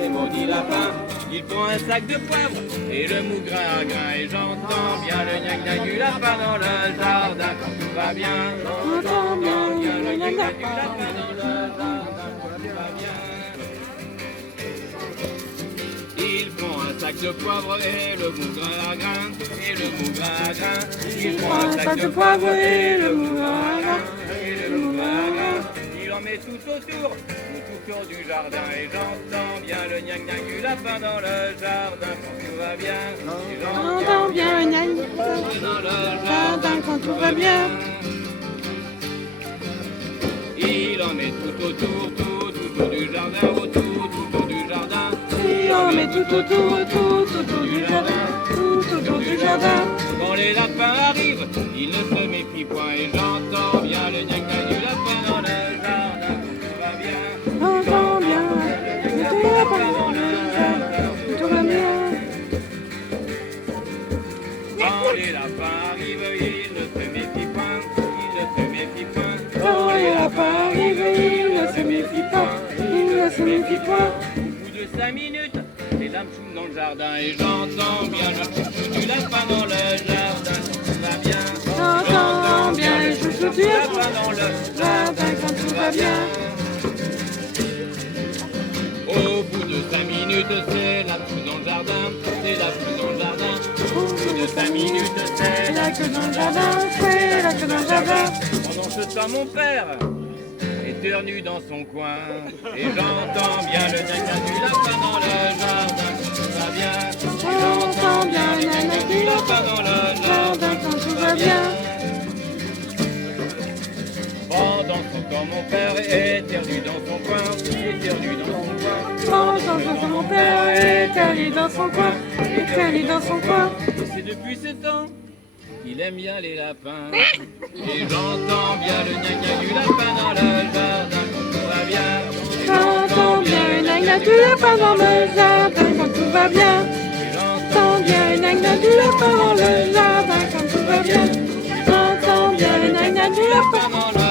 ces maudits lapins. Ils font un sac de poivre et le mou grain à grain. Et j'entends bien le gna-gna du lapin dans le jardin. Quand tout va bien, j'entends bien le gna-gna du lapin dans le jardin. Quand tout va bien. Ils font un sac de poivre et le mou grain à grain. Et le mou grain à grain. Ils font un sac de poivre et le mou grain à grain. Et le mou grain à grain. Il en met tout autour du jardin. Et j'entends bien le gna-gna du lapin dans le jardin. Quand tout va bien. Et j'entends bien le gna-gna dans le jardin. Quand tout va bien. Il en met tout autour du jardin. Autour du jardin. Il en met tout autour du jardin. Tout autour du jardin. Quand les lapins arrivent, ils ne se méfient point. Et j'entends bien le gna-gna du lapin dans le jardin. Quand tout va bien. J'entends bien le lapin dans le jardin. Tout va bien. Quand les lapins arrivent, ils ne se méfient point. Ils ne se méfient point. Quand les lapins arrivent, ils ne se méfient pas. Ils ne se méfient point. Au bout de 5 minutes, les dames chouent dans le jardin et j'entends bien le chouchou du lapin dans le jardin. Quand tout va bien. J'entends bien le chouchou du lapin dans le jardin quand tout va bien. Au bout de 5 minutes, c'est la pluie dans le jardin. C'est la pluie dans le jardin. Au bout de 5 minutes, c'est La queue dans le jardin, c'est la queue dans le jardin. Pendant ce temps, mon père éternue dans son coin. Et j'entends bien le gna-gna du lapin dans le jardin. Quand tout va bien. J'entends bien le gna-gna du lapin dans le jardin quand tout va bien. Pendant ce temps, mon père éternue dans son coin. Éternue dans son coin. Pendant ce temps, mon père est allé dans son coin. Est allé dans son coin. Et c'est depuis ce temps qu'il aime bien les lapins. Et j'entends bien le gna-gna du lapin dans le jardin. Quand tout va bien. Et J'entends bien le gna-gna du lapin dans le jardin quand tout va bien. Et J'entends bien le gna-gna du lapin dans le jardin quand tout va bien. J'entends bien le gna-gna du lapin dans le